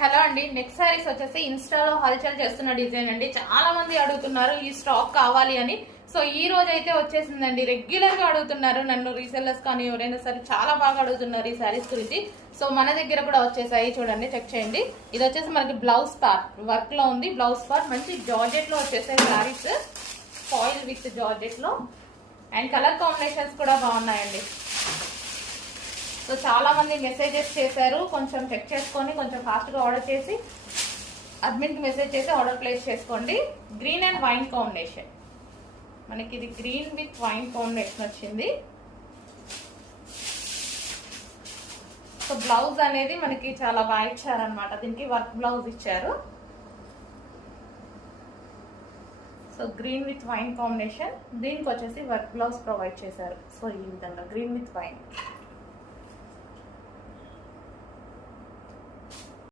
Hello అండి, next saris వచ్చేసి ఇన్స్టాలో హల్చల్ చేస్తున్న డిజైన్ అండి. చాలా మంది అడుగుతున్నారు ఈ స్టాక్ కావాలి అని. సో ఈ రోజు అయితే వచ్చేసిందండి. రెగ్యులర్ గా అడుగుతున్నారు నన్ను, రీసెల్లర్స్ కానీ ఎవరైనా సరే చాలా బాగా అడుగుతున్నారు ఈ సారీస్ గురించి. సో మన దగ్గర కూడా వచ్చేసాయి, చూడండి, చెక్ చేయండి. ఇది వచ్చేసి మనకి బ్లౌజ్ పార్ట్ వర్క్ లో ఉంది. బ్లౌజ్ పార్ట్ మంచి జార్జెట్ లో వచ్చేసాయి సారీస్, ఫాయిల్ విత్ జార్జెట్ లో. అండ్ కలర్ కాంబినేషన్స్ కూడా బాగున్నాయండి. సో చాలా మంది మెసేజెస్ చేశారు, కొంచెం చెక్ చేసుకొని కొంచెం ఫాస్ట్ గా ఆర్డర్ చేసి అడ్మిన్ కి మెసేజ్ చేసి ఆర్డర్ ప్లేస్ చేసుకోండి. గ్రీన్ అండ్ వైన్ కాంబినేషన్, మనకి ఇది గ్రీన్ విత్ వైన్ కాంబినేషన్ వచ్చింది. సో బ్లౌజ్ అనేది మనకి చాలా బాగా ఇచ్చారనమాట, దీనికి వర్క్ బ్లౌజ్ ఇచ్చారు. So green with wine combination, దీనికి వచ్చేసి వర్క్ బ్లౌజ్ ప్రొవైడ్ చేశారు. సో ఈ విధంగా గ్రీన్ విత్ వైన్.